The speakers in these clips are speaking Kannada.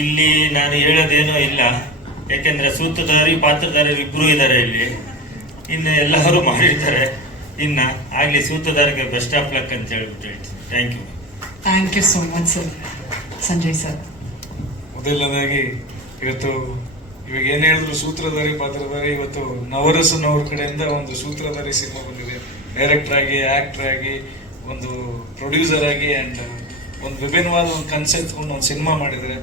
ಇಲ್ಲಿ ನಾನು ಹೇಳೋದೇನೋ ಇಲ್ಲ. ಯಾಕೆಂದ್ರೆ ಸೂತ್ರಧಾರಿ ಪಾತ್ರಧಾರಿ ಇಬ್ಬರೂ ಇದ್ದಾರೆ ಇಲ್ಲಿ. ಇನ್ನು ಎಲ್ಲರೂ ಮಾಡಿರ್ತಾರೆ. ಇನ್ನ ಆಗ್ಲಿ ಸೂತ್ರಧಾರಿಗೆ ಬೆಸ್ಟ್ ಆಫ್ ಲಕ್ ಅಂತ ಹೇಳ್ಬಿಟ್ಟು ಹೇಳ್ತೀನಿ. Thank you thank you so much sir Sanjay sir ಮೊದಲನೇದಾಗಿ ಇವತ್ತು ಇವಾಗ ಏನು ಹೇಳಿದ್ರು ಸೂತ್ರಧಾರಿ ಪಾತ್ರಧಾರಿ ಇವತ್ತು ನವರಸನವ್ರ ಕಡೆಯಿಂದ ಒಂದು ಸೂತ್ರಧಾರಿ ಸಿನಿಮಾ ಬಂದಿದೆ. ಡೈರೆಕ್ಟರ್ ಆಗಿ ಆಕ್ಟರ್ ಆಗಿ ಒಂದು ಪ್ರೊಡ್ಯೂಸರ್ ಆಗಿ ಅಂಡ್ ಒಂದು ವಿಭಿನ್ನವಾದ ಒಂದು ಕನ್ಸೆಪ್ಟ್ ಒಂದು ಸಿನಿಮಾ ಮಾಡಿದ್ದಾರೆ.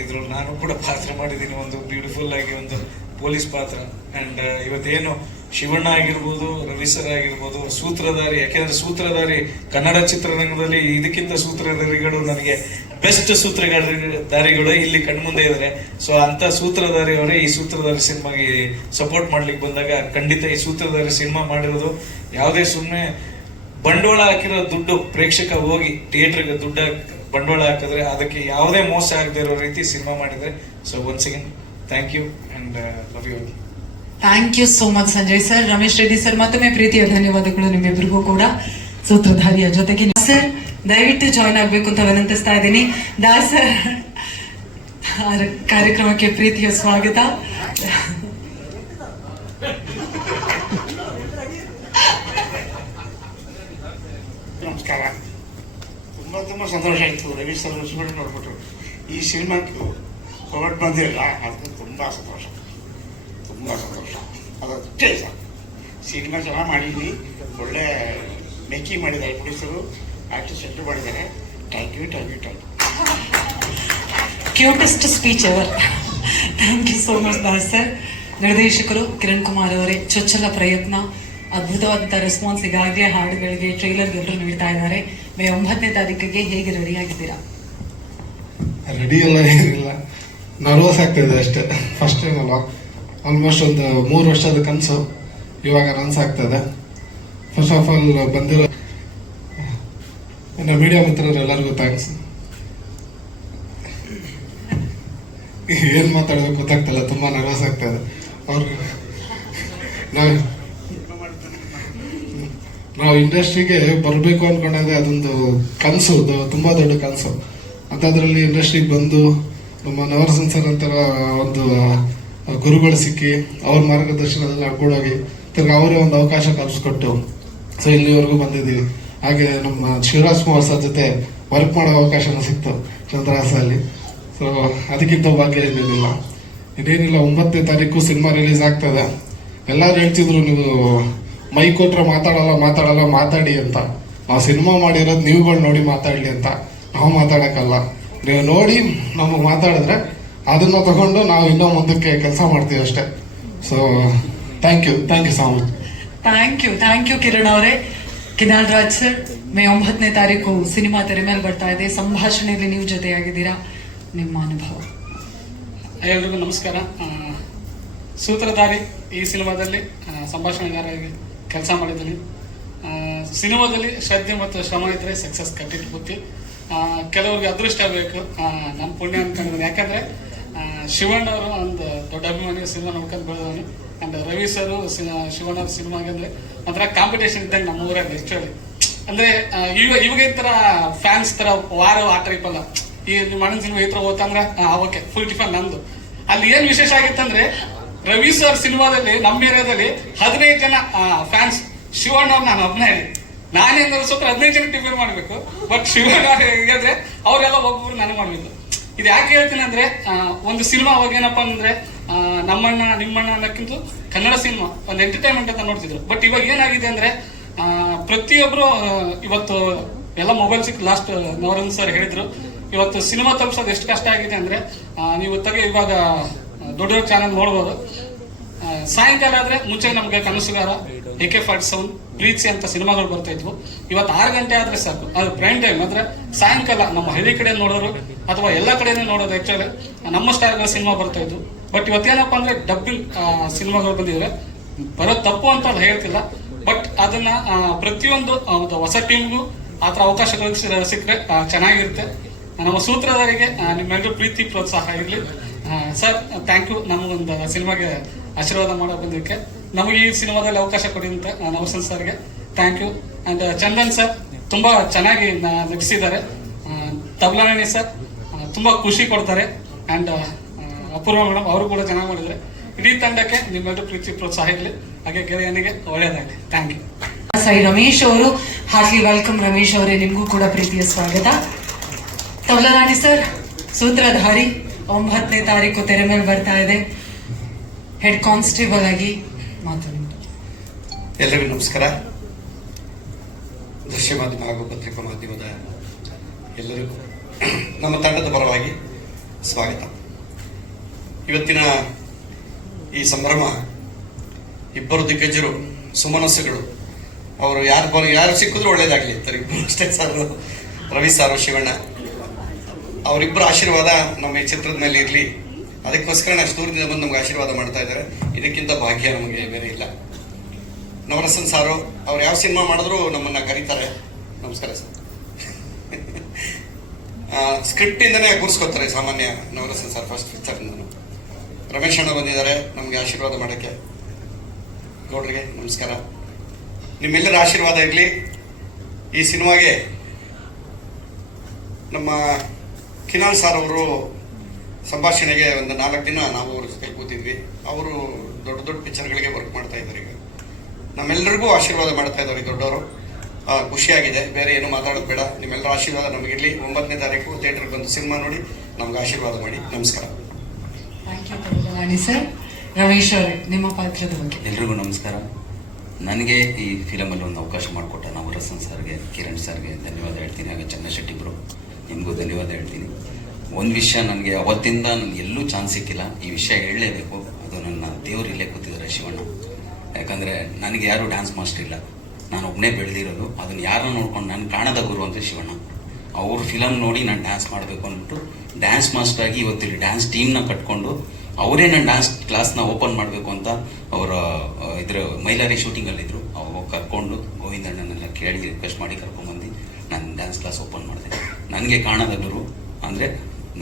ಇದ್ರಲ್ಲಿ ನಾನು ಕೂಡ ಪಾತ್ರ ಮಾಡಿದ್ದೀನಿ. ಒಂದು ಬ್ಯೂಟಿಫುಲ್ ಆಗಿ ಒಂದು ಪೊಲೀಸ್ ಪಾತ್ರ. ಅಂಡ್ ಇವತ್ತೇನು ಶಿವಣ್ಣ ಆಗಿರ್ಬೋದು, ರವಿ ಸರ್ ಆಗಿರ್ಬೋದು, ಸೂತ್ರಧಾರಿ, ಯಾಕೆಂದ್ರೆ ಸೂತ್ರಧಾರಿ ಕನ್ನಡ ಚಿತ್ರರಂಗದಲ್ಲಿ ಇದಕ್ಕಿಂತ ಸೂತ್ರಧಾರಿಗಳು ನನಗೆ ಬೆಸ್ಟ್ ಸೂತ್ರಧಾರಿಗಳು ಇಲ್ಲಿ ಕಣ್ಮುಂದೆ ಇದ್ದಾರೆ. ಸೊ ಅಂತ ಸೂತ್ರಧಾರಿ ಅವರೇ ಈ ಸೂತ್ರಧಾರಿ ಸಿನಿಮಾಗೆ ಸಪೋರ್ಟ್ ಮಾಡ್ಲಿಕ್ಕೆ ಬಂದಾಗ ಖಂಡಿತ ಈ ಸೂತ್ರಧಾರಿ ಸಿನಿಮಾ ಮಾಡಿರೋದು ಯಾವುದೇ ಸುಮ್ಮನೆ ಬಂಡವಾಳ ಹಾಕಿರೋ ದುಡ್ಡು ಪ್ರೇಕ್ಷಕ ಹೋಗಿ ಥಿಯೇಟ್ರಿಗೆ ದುಡ್ಡು ಬಂಡವಾಳ ಹಾಕಿದ್ರೆ ಅದಕ್ಕೆ ಯಾವುದೇ ಮೋಸ ಆಗದೆ ಇರೋ ರೀತಿ ಸಿನಿಮಾ ಮಾಡಿದ್ರೆ. So once again thank you and love you thank you so much Sanjay sir Ramesh Reddy sir ಮತ್ತೊಮ್ಮೆ ಪ್ರೀತಿಯ ಧನ್ಯವಾದಗಳು ನಿಮ್ಮಿಬ್ಬರಿಗೂ ಕೂಡ. ಸೂತ್ರಧಾರಿಯ ಜೊತೆಗೆ ಸರ್ ದಯವಿಟ್ಟು ಜಾಯ್ನ್ ಆಗಬೇಕು ಅಂತ ವಿನಂತಿಸ್ತಾ ಇದ್ದೀನಿ. ದಾಸರ್ ಸರ್ ಕಾರ್ಯಕ್ರಮಕ್ಕೆ ಪ್ರೀತಿಯ ಸ್ವಾಗತ ನಮಸ್ಕಾರ ಸಂತೋಷ ಆಯಿತು. ರವಿ ಸರ್ ಸುಮ್ಮನೆ ನೋಡ್ಬಿಟ್ರು. ಈ ಸಿನಿಮಾಕ್ಕೆ ಹೊರಟು ಬಂದಿಲ್ಲ. ಅದಕ್ಕೆ ತುಂಬ ಸಂತೋಷ. ತುಂಬ ಸಂತೋಷ. ಅದಷ್ಟೇ ಸರ್ ಸಿನಿಮಾ ಚೆನ್ನಾಗಿ ಮಾಡಿದ್ವಿ. ಒಳ್ಳೆ ಮೇಕಿಂಗ್ ಮಾಡಿದ್ದಾರೆ ಪೊಲೀಸರು ಆ್ಯಕ್ಟರ್ ಸೆಂಟರ್ ಮಾಡಿದ್ದಾರೆ. Thank you thank you thank you. Cutest speech hour thank you so much Das sir ನಿರ್ದೇಶಕರು ಕಿರಣ್ ಕುಮಾರ್ ಅವರೇ, ಚೊಚ್ಚಲ ಪ್ರಯತ್ನ ಅದ್ಭುತವಾದಂಥ ರೆಸ್ಪಾನ್ಸ್ ಈಗಾಗಲೇ ಹಾಡುಗಳಿಗೆ ಟ್ರೈಲರ್ಗೆ ಎಲ್ಲರೂ ನೀಡ್ತಾ ಇದ್ದಾರೆ. ಮೇ ಒಂಬತ್ತನೇ ತಾರೀಕಿಗೆ ಹೇಗೆ ರೆಡಿ ಆಗಿದ್ದೀರಾ? ರೆಡಿ ಎಲ್ಲ ಏನಿಲ್ಲ. ನರ್ವಸ್ ಆಗ್ತಿದೆ ಅಷ್ಟೇ. ಫಸ್ಟ್ ಟೈಮ್ ಅಲ್ವಾ ಆಲ್ಮೋಸ್ಟ್ ಒಂದು ಮೂರು ವರ್ಷದ ಕನಸು. ಇವಾಗ ರನ್ಸ್ ಆಗ್ತದೆ. ಫಸ್ಟ್ ಆಫ್ ಆಲ್ ಬಂದಿರೋ ನನ್ನ ಮೀಡಿಯಾ ಮಿತ್ರರು ಎಲ್ಲರಿಗೂ ಥ್ಯಾಂಕ್ಸ್ ಏನು ಮಾತಾಡಬೇಕು ಗೊತ್ತಾಗ್ತಲ್ಲ. ತುಂಬ ನರ್ವಸ್ ಆಗ್ತದೆ. ಅವ್ರಿಗೆ ನಾವು ನಾವು ಇಂಡಸ್ಟ್ರಿಗೆ ಬರಬೇಕು ಅನ್ಕೊಂಡಾಗ ಅದೊಂದು ಕನಸು ತುಂಬಾ ದೊಡ್ಡ ಕನಸು. ಅಂಥದ್ರಲ್ಲಿ ಇಂಡಸ್ಟ್ರಿಗೆ ಬಂದು ನಮ್ಮ ನವರಸನ್ ಸರ್ ಅಂತರ ಒಂದು ಗುರುಗಳು ಸಿಕ್ಕಿ ಅವ್ರ ಮಾರ್ಗದರ್ಶನದಲ್ಲಿ ನಡ್ಕೊಂಡೋಗಿ ತಿರ್ಗಿ ಅವರೇ ಒಂದು ಅವಕಾಶ ಕಲ್ಪಿಸ್ಕೊಟ್ಟು ಸೊ ಇಲ್ಲಿವರೆಗೂ ಬಂದಿದ್ದೀವಿ. ಹಾಗೆ ನಮ್ಮ ಶಿವರಾಜ್ ಕುಮಾರ್ ಸರ್ ಜೊತೆ ವರ್ಕ್ ಮಾಡೋ ಅವಕಾಶ ಸಿಕ್ತು ಚಂದ್ರಹಾಸಲ್ಲಿ. ಸೊ ಅದಕ್ಕಿಂತ ಭಾಗ್ಯ ಏನೇನಿಲ್ಲ ಇನ್ನೇನಿಲ್ಲ, ಒಂಬತ್ತನೇ ತಾರೀಕು ಸಿನಿಮಾ ರಿಲೀಸ್ ಆಗ್ತದೆ. ಎಲ್ಲರೂ ಹೇಳ್ತಿದ್ರು ನೀವು ಮೈಕ್ ಕೊಟ್ರೆ ಮಾತಾಡಲ್ಲ ಮಾತಾಡಲ್ಲ ಮಾತಾಡಿ ಅಂತ. ನಾವು ಸಿನಿಮಾ ಮಾಡಿರೋದು ನೀವುಗಳು ನೋಡಿ ಮಾತಾಡಲಿ ಅಂತ. ನಾವು ಮಾತಾಡೋಕ್ಕಲ್ಲ. ನೀವು ನೋಡಿ ನಮಗೆ ಮಾತಾಡಿದ್ರೆ ಅದನ್ನ ತಗೊಂಡು ನಾವು ಇನ್ನೂ ಮುಂದಕ್ಕೆ ಕೆಲಸ ಮಾಡ್ತೀವಿ ಅಷ್ಟೇ. So thank you thank you so much thank you thank you Kiran ಅವರೇ. ಕಿನಾಲ್ ರಾಜ್ ಸರ್ ಮೇ ಒಂಬತ್ತನೇ ತಾರೀಕು ಸಿನಿಮಾ ತೆರೆ ಮೇಲೆ ಬರ್ತಾ ಇದೆ. ಸಂಭಾಷಣೆಯಲ್ಲಿ ನೀವು ಜೊತೆಯಾಗಿದ್ದೀರಾ? ನಿಮ್ಮ ಅನುಭವ. ಎಲ್ರಿಗೂ ನಮಸ್ಕಾರ. ಸೂತ್ರಧಾರಿ ಈ ಸಿನಿಮಾದಲ್ಲಿ ಸಂಭಾಷಣೆಗಾರ ಕೆಲಸ ಮಾಡಿದ್ದೀನಿ. ಸಿನಿಮಾದಲ್ಲಿ ಶ್ರದ್ಧೆ ಮತ್ತು ಶ್ರಮ ಇದ್ರೆ ಸಕ್ಸಸ್ ಕಟ್ಟಿಟ್ಟು ಬುತ್ತಿ ಕೆಲವ್ರಿಗೆ ಅದೃಷ್ಟ ಬೇಕು. ನಮ್ಮ ಪುಣ್ಯ ಅನ್ಕೊಂಡಿದ್ದೀನಿ ಯಾಕಂದ್ರೆ ಶಿವಣ್ಣವರು ಒಂದು ದೊಡ್ಡ ಅಭಿಮಾನಿ ಸಿನಿಮಾ ನೋಡ್ಕೊಂಡು ಬೆಳೆದವನು. ಅಂಡ್ ರವಿ ಸರ್ ಶಿವಣ್ಣ ಅವ್ರ ಸಿನಿಮಾಗೆ ಅಂದ್ರೆ ಒಂಥರ ಕಾಂಪಿಟೇಷನ್ ಇದ್ದಂಗೆ ನಮ್ಮ ಊರಲ್ಲಿ ಆಕ್ಚುಲಿ ಅಂದ್ರೆ ಇವಾಗ ಇವಾಗ ಈ ತರ ಫ್ಯಾನ್ಸ್ ತರ ವಾರ ಆ ಟೈಪ್ ಅಲ್ಲ ಈ ನಿಮ್ಮ ಅಣ್ಣನ ಸಿನಿಮಾ ಈ ತರ ಓದ್ತಂದ್ರೆ ಓಕೆ ಫುಲ್ ಟಿಫನ್ ನಂದು ಅಲ್ಲಿ ಏನ್ ವಿಶೇಷ ಆಗಿತ್ತಂದ್ರೆ ರವಿ ಸರ್ ಸಿನಿಮಾದಲ್ಲಿ, ನಮ್ಮ ಏರಿಯಾದಲ್ಲಿ ಹದಿನೈದು ಜನ ಫ್ಯಾನ್ಸ್ ಶಿವಣ್ಣ ಅವ್ರು ನಾನು ಒಬ್ಬನೇ ಹೇಳಿ. ನಾನೇನು ಸ್ವಲ್ಪ ಹದಿನೈದು ಜನ ಟಿಫಿನ್ ಮಾಡಬೇಕು. ಬಟ್ ಶಿವಣ್ಣ ಹೇಗಾದ್ರೆ ಅವರೆಲ್ಲ ಒಬ್ಬೊಬ್ರು ನನಗೆ ಮಾಡಬೇಕು. ಇದು ಯಾಕೆ ಹೇಳ್ತೀನಿ ಅಂದ್ರೆ ಒಂದು ಸಿನಿಮಾ ಅವಾಗ ಏನಪ್ಪ ಅಂದ್ರೆ ನಮ್ಮಣ್ಣ, ನಿಮ್ಮಣ್ಣ ಅನ್ನಕ್ಕಿಂತ ಕನ್ನಡ ಸಿನಿಮಾ, ಒಂದು ಎಂಟರ್ಟೈನ್ಮೆಂಟ್ ಅಂತ ನೋಡ್ತಿದ್ರು. ಬಟ್ ಇವಾಗ ಏನಾಗಿದೆ ಅಂದ್ರೆ ಪ್ರತಿಯೊಬ್ರು ಇವತ್ತು ಎಲ್ಲ ಮೊಬೈಲ್ ಸಿಕ್ ಲಾಸ್ಟ್ ನವರನ್ ಸರ್ ಹೇಳಿದ್ರು, ಇವತ್ತು ಸಿನಿಮಾ ತಲುಪಿಸೋದು ಎಷ್ಟು ಕಷ್ಟ ಆಗಿದೆ ಅಂದ್ರೆ ನೀವು ತಗೆ ಇವಾಗ ದೊಡ್ಡ ದೊಡ್ಡ ಚಾನಲ್ ನೋಡ್ಬೋದು ಸಾಯಂಕಾಲ ಆದ್ರೆ ಮುಂಚೆ ನಮ್ಗೆ Kanasugaara A K forty seven Preethi ಅಂತ ಸಿನಿಮಾಗಳು ಬರ್ತಾ ಇದ್ವು. ಇವತ್ತು ಆರು ಗಂಟೆ ಆದ್ರೆ ಸಾಕು. ಅದು ಪ್ರೈಮ್ ಟೈಮ್ ಅಂದ್ರೆ ಸಾಯಂಕಾಲ ನಮ್ಮ ಹಳ್ಳಿ ಕಡೆ ನೋಡೋರು ಅಥವಾ ಎಲ್ಲ ಕಡೆನೂ ನೋಡೋದು ಆಕ್ಚುಲಿ ನಮ್ಮ ಸ್ಟಾರ್ಗಳ ಸಿನಿಮಾ ಬರ್ತಾ ಇದ್ವು. ಬಟ್ ಇವತ್ತೇನಪ್ಪ ಅಂದ್ರೆ ಡಬ್ಬಿಂಗ್ ಸಿನಿಮಾಗಳು ಬಂದಿದ್ರೆ ಬರೋದು ತಪ್ಪು ಅಂತ ಅದು ಹೇಳ್ತಿಲ್ಲ. ಬಟ್ ಅದನ್ನ ಪ್ರತಿಯೊಂದು ಹೊಸ ಟೀಮ್ಗೂ ಆ ಥರ ಅವಕಾಶಗಳು ಸಿಕ್ಕರೆ ಚೆನ್ನಾಗಿರುತ್ತೆ. ನಮ್ಮ ಸೂತ್ರಧಾರಿಗೆ ನಿಮ್ಮೆಲ್ಲರೂ ಪ್ರೀತಿ, ಪ್ರೋತ್ಸಾಹ ಇರಲಿ. ಸರ್ ಥ್ಯಾಂಕ್ ಯು ನಮಗೊಂದು ಸಿನಿಮಾಗೆ ಆಶೀರ್ವಾದ ಮಾಡೋ ಬಂದಿದ್ದಕ್ಕೆ. ನಮಗೆ ಈ ಸಿನಿಮಾದಲ್ಲಿ ಅವಕಾಶ ಕೊಡಿದಂತೆ ನವಸನ್ ಸರ್ಗೆ. Thank you and Chandan sir, ತುಂಬಾ ಚೆನ್ನಾಗಿ ನಟಿಸಿದ್ದಾರೆ. ತಬ್ಲಾಣಿ ಸರ್ ತುಂಬಾ ಖುಷಿ ಕೊಡ್ತಾರೆ. ಆ್ಯಂಡ್ ಅಪೂರ್ವ ಮೇಡಮ್, ಅವರು ಕೂಡ ಚೆನ್ನಾಗಿ ಮಾಡಿದ್ರೆ ಇಡೀ ತಂಡಕ್ಕೆ ನಿಮ್ಮೆಲ್ಲರೂ ಪ್ರೀತಿ, ಪ್ರೋತ್ಸಾಹ ಇರಲಿ. ಹಾಗೆ ಗೆಳೆಯನಿಗೆ ಒಳ್ಳೆಯದಾಗಲಿ. ಥ್ಯಾಂಕ್ ಯು ಸಾಯಿ ರಮೇಶ್ ಅವರು, ಹಾರ್ಟ್ಲಿ ವೆಲ್ಕಮ್ ರಮೇಶ್ ಅವರೇ, ನಿಮಗೂ ಕೂಡ ಪ್ರೀತಿಯ ಸ್ವಾಗತ. ತಬ್ಲಾನಿ ಸರ್ ಸೂತ್ರಧಾರಿ ಒಂಬತ್ತನೇ ತಾರೀಕು ತೆರೆ ಮೇಲೆ ಬರ್ತಾ ಇದೆ. ಹೆಡ್ ಕಾನ್ಸ್ಟೇಬಲ್ ಆಗಿ ಮಾತಾಡಿ ಎಲ್ಲರಿಗೂ ನಮಸ್ಕಾರ. ದೃಶ್ಯ ಮಾಧ್ಯಮ ಹಾಗೂ ಪತ್ರಿಕಾ ಮಾಧ್ಯಮದ ಎಲ್ಲರಿಗೂ ನಮ್ಮ ತಂಡದ ಪರವಾಗಿ ಸ್ವಾಗತ. ಇವತ್ತಿನ ಈ ಸಂಭ್ರಮ, ಇಬ್ಬರು ದಿಗ್ಗಜರು, ಸುಮನಸ್ಸುಗಳು, ಅವರು ಯಾರು ಯಾರು ಸಿಕ್ಕಿದ್ರು ಒಳ್ಳೇದಾಗಲಿ. ಅಂತಾರೆ ಇಬ್ಬರು ಅಷ್ಟೇ ಸರ್. ರವಿ ಸಾರು, ಶಿವಣ್ಣ. ಅವರಿಬ್ಬರ ಆಶೀರ್ವಾದ ನಮ್ಮ ಈ ಚಿತ್ರದ ಮೇಲೆ ಇರಲಿ. ಅದಕ್ಕೋಸ್ಕರ ಅಷ್ಟು ದೂರದಿಂದ ಬಂದು ನಮ್ಗೆ ಆಶೀರ್ವಾದ ಮಾಡ್ತಾ ಇದ್ದಾರೆ. ಇದಕ್ಕಿಂತ ಭಾಗ್ಯ ನಮಗೆ ಬೇರೆ ಇಲ್ಲ. ನವರಸನ್ ಸಾರು, ಅವ್ರು ಯಾವ ಸಿನಿಮಾ ಮಾಡಿದ್ರು ನಮ್ಮನ್ನ ಕರೀತಾರೆ. ನಮಸ್ಕಾರ ಸರ್. ಸ್ಕ್ರಿಪ್ಟ್ ಇಂದನೇ ಕೂರಿಸ್ಕೊತಾರೆ ಸಾಮಾನ್ಯ Navarasan sir first picture Ramesh ಅಣ್ಣ ಬಂದಿದ್ದಾರೆ ನಮ್ಗೆ ಆಶೀರ್ವಾದ ಮಾಡಕ್ಕೆ. ಗೌಡ್ರಿಗೆ ನಮಸ್ಕಾರ. ನಿಮ್ಮೆಲ್ಲರ ಆಶೀರ್ವಾದ ಇರಲಿ. ಈ ಸಿನಿಮಾಗೆ ನಮ್ಮ ಕಿನಾಲ್ ಸರ್ ಅವರು ಸಂಭಾಷಣೆಗೆ ಒಂದು ನಾಲ್ಕು ದಿನ ನಾವು ಅವ್ರ ಜೊತೆ ಕೂತಿದ್ವಿ. ಅವರು ದೊಡ್ಡ ದೊಡ್ಡ ಪಿಕ್ಚರ್ಗಳಿಗೆ ವರ್ಕ್ ಮಾಡ್ತಾ ಇದ್ದಾರೆ ಈಗ. ನಮ್ಮೆಲ್ಲರಿಗೂ ಆಶೀರ್ವಾದ ಮಾಡ್ತಾ ಇದ್ದಾರೆ ಈ ದೊಡ್ಡವರು. ಆ, ಖುಷಿಯಾಗಿದೆ. ಬೇರೆ ಏನು ಮಾತಾಡೋದು ಬೇಡ. ನಿಮ್ಮೆಲ್ಲರ ಆಶೀರ್ವಾದ ನಮಗಿರಲಿ ಒಂಬತ್ತನೇ ತಾರೀಕು ಥಿಯೇಟರ್ಗೆ ಬಂದು ಸಿನಿಮಾ ನೋಡಿ. ನಮ್ಗೆ ಆಶೀರ್ವಾದ ಮಾಡಿ. ನಮಸ್ಕಾರ. ಥ್ಯಾಂಕ್ ಯು ತವಲರಾಣಿ ಸರ್ ರಮೇಶ್ ಅವರೇ ನಿಮ್ಮ ಪಾತ್ರದ ಬಗ್ಗೆ. ಎಲ್ರಿಗೂ ನಮಸ್ಕಾರ. ನನಗೆ ಈ ಫಿಲಮಲ್ಲಿ ಒಂದು ಅವಕಾಶ ಮಾಡಿಕೊಟ್ಟ ನಾವು ರಸನ್ ಸರ್ಗೆ ಕಿರಣ್ ಸರ್ಗೆ ಧನ್ಯವಾದ ಹೇಳ್ತೀನಿ. ಹಾಗೆ ಚಂದ್ರಶೆಟ್ಟಿ ಬ್ರೋ. ನಿಮಗೂ ಧನ್ಯವಾದ ಹೇಳ್ತೀನಿ. ಒಂದು ವಿಷಯ ನನಗೆ ಅವತ್ತಿಂದ ನನಗೆ ಎಲ್ಲೂ ಚಾನ್ಸ್ ಸಿಕ್ಕಿಲ್ಲ. ಈ ವಿಷಯ ಹೇಳಲೇಬೇಕು. ಅದು ನನ್ನ ದೇವರು ಇಲ್ಲೇ ಕೂತಿದ್ದಾರೆ ಶಿವಣ್ಣ. ಯಾಕಂದರೆ ನನಗೆ ಯಾರೂ ಡ್ಯಾನ್ಸ್ ಮಾಸ್ಟರ್ ಇಲ್ಲ. ನಾನು ಒಬ್ಬನೇ ಬೆಳೆದಿರೋದು. ಅದನ್ನ ಯಾರನ್ನ ನೋಡ್ಕೊಂಡು ನಾನು ಕಾಣದ ಗುರು ಅಂದರೆ ಶಿವಣ್ಣ. ಅವ್ರ ಫಿಲಮ್ ನೋಡಿ ನಾನು ಡ್ಯಾನ್ಸ್ ಮಾಡಬೇಕು ಅಂದ್ಬಿಟ್ಟು ಡ್ಯಾನ್ಸ್ ಮಾಸ್ಟರ್ ಆಗಿ ಇವತ್ತು ಇಲ್ಲಿ ಡ್ಯಾನ್ಸ್ ಟೀಮ್ನ ಕಟ್ಕೊಂಡು ಅವರೇ ನನ್ನ ಡ್ಯಾನ್ಸ್ ಕ್ಲಾಸ್ನ ಓಪನ್ ಮಾಡಬೇಕು ಅಂತ ಅವರ ಇದರ ಇದ್ರ ಮೈಲಾರಿ ಶೂಟಿಂಗಲ್ಲಿದ್ದರು ಅವ್ರು ಕರ್ಕೊಂಡು ಗೋವಿಂದಣ್ಣನೆಲ್ಲ ಕೇಳಿ ರಿಕ್ವೆಸ್ಟ್ ಮಾಡಿ ಕರ್ಕೊಂಡ್ಬಂದು ನಾನು ಡ್ಯಾನ್ಸ್ ಕ್ಲಾಸ್ ಓಪನ್ ಮಾಡಿದೆ. ನನಗೆ ಕಾಣದ ಗುರು ಅಂದರೆ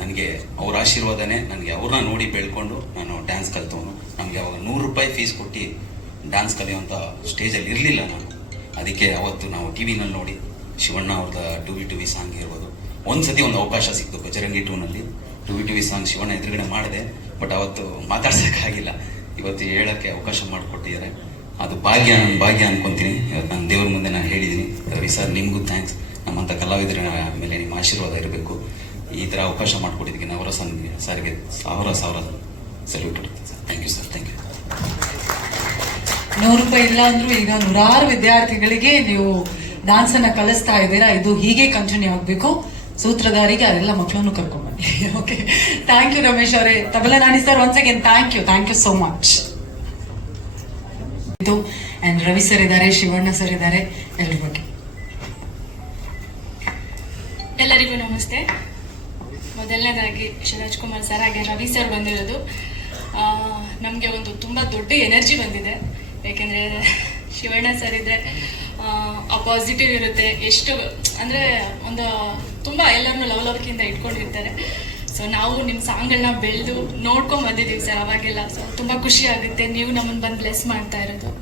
ನನಗೆ ಅವ್ರ ಆಶೀರ್ವಾದನೇ, ನನಗೆ ಅವ್ರನ್ನ ನೋಡಿ ಬೆಳ್ಕೊಂಡು ನಾನು ಡ್ಯಾನ್ಸ್ ಕಲ್ತವನು. ನಮಗೆ ಅವಾಗ ನೂರು ರೂಪಾಯಿ ಫೀಸ್ ಕೊಟ್ಟು ಡ್ಯಾನ್ಸ್ ಕಲಿಯುವಂಥ ಸ್ಟೇಜಲ್ಲಿ ಇರಲಿಲ್ಲ ನಾನು. ಅದಕ್ಕೆ ಅವತ್ತು ನಾವು ಟಿ ವಿನಲ್ಲಿ ನೋಡಿ ಶಿವಣ್ಣ ಅವ್ರದ two V two V song ಇರ್ಬೋದು. ಒಂದು ಸತಿ ಒಂದು ಅವಕಾಶ ಸಿಕ್ತು Bajrangi ಟೂನಲ್ಲಿ two V two V song Shivanna ಎದುರುಗಡೆ ಮಾಡಿದೆ ಬಟ್ ಅವತ್ತು ಮಾತಾಡ್ಸೋಕ್ಕಾಗಿಲ್ಲ. ಇವತ್ತು ಹೇಳೋಕ್ಕೆ ಅವಕಾಶ ಮಾಡಿಕೊಟ್ಟಿದ್ದಾರೆ. ಅದು ಭಾಗ್ಯ ನನ್ನ ಭಾಗ್ಯ ಅನ್ಕೊಂತೀನಿ. ಇವತ್ತು ನಾನು ದೇವ್ರ ಮುಂದೆ ನಾನು ಹೇಳಿದ್ದೀನಿ. ರವಿ ಸರ್, ನಿಮಗೂ ಥ್ಯಾಂಕ್ಸ್ ನಮ್ಮಂಥ ಕಲಾವಿದರ ಮೇಲೆ ನಿಮ್ಮ ಆಶೀರ್ವಾದ ಇರಬೇಕು. ಈ ಥರ ಅವಕಾಶ ಮಾಡಿಕೊಟ್ಟಿದ್ದಕ್ಕೆ ನಾವು ಸಾರಿಗೆ, ಸಾವಿರ ಸಾವಿರ salute sir. Thank you sir thank you ನೂರು ರೂಪಾಯಿ ಇಲ್ಲ ಅಂದ್ರೂ ಈಗ ನೂರಾರು ವಿದ್ಯಾರ್ಥಿಗಳಿಗೆ ನೀವು ಡಾನ್ಸ್ ಅನ್ನ ಕಲಿಸ್ತಾ ಇದ್ದೀರಾ. ಇದು ಹೀಗೆ ಕಂಟಿನ್ಯೂ ಆಗ್ಬೇಕು. ಸೂತ್ರಧಾರಿಗೆ ಅದೆಲ್ಲ ಮಕ್ಕಳನ್ನು ಕರ್ಕೊಂಡ್ ಬನ್ನಿ ಓಕೆ ಥ್ಯಾಂಕ್ ಯು ರಮೇಶ್ ಅವರೇ. Tabla Nani sir once again thank you thank you so much ಇದು ಅಂಡ್ ರವಿ ಸರ್ ಇದ್ದಾರೆ, ಶಿವಣ್ಣ ಸರ್ ಇದ್ದಾರೆ. ಎಲ್ರ ಬಗ್ಗೆ. ಎಲ್ಲರಿಗೂ ನಮಸ್ತೆ. ಮೊದಲನೇದಾಗಿ ಶಿವರಾಜ್ ಕುಮಾರ್ ಸರ್ ಹಾಗೆ ರವಿ ಸರ್ ಬಂದಿರೋದು. ನಮಗೆ ಒಂದು ತುಂಬ ದೊಡ್ಡ ಎನರ್ಜಿ ಬಂದಿದೆ. ಏಕೆಂದರೆ ಶಿವಣ್ಣ ಸರ್ ಇದ್ದರೆ ಆ ಪಾಸಿಟಿವ್ ಇರುತ್ತೆ. ಎಷ್ಟು, ಅಂದರೆ ಒಂದು ತುಂಬ ಲವ್ ಲವಲವಿಕೆಯಿಂದ ಇಟ್ಕೊಂಡಿರ್ತಾರೆ. ಸೊ ನಾವು ನಿಮ್ಮ ಸಾಂಗ್ಗಳನ್ನ ಬೆಳೆದು ನೋಡ್ಕೊಂಡ್ ಬಂದಿದ್ದೀವಿ ಸರ್ ಅವಾಗೆಲ್ಲ. ಸೊ ತುಂಬ ಖುಷಿ ಆಗುತ್ತೆ. ನೀವು ನಮ್ಮನ್ನು ಬಂದು ಬ್ಲೆಸ್ ಮಾಡ್ತಾ ಇರೋದು.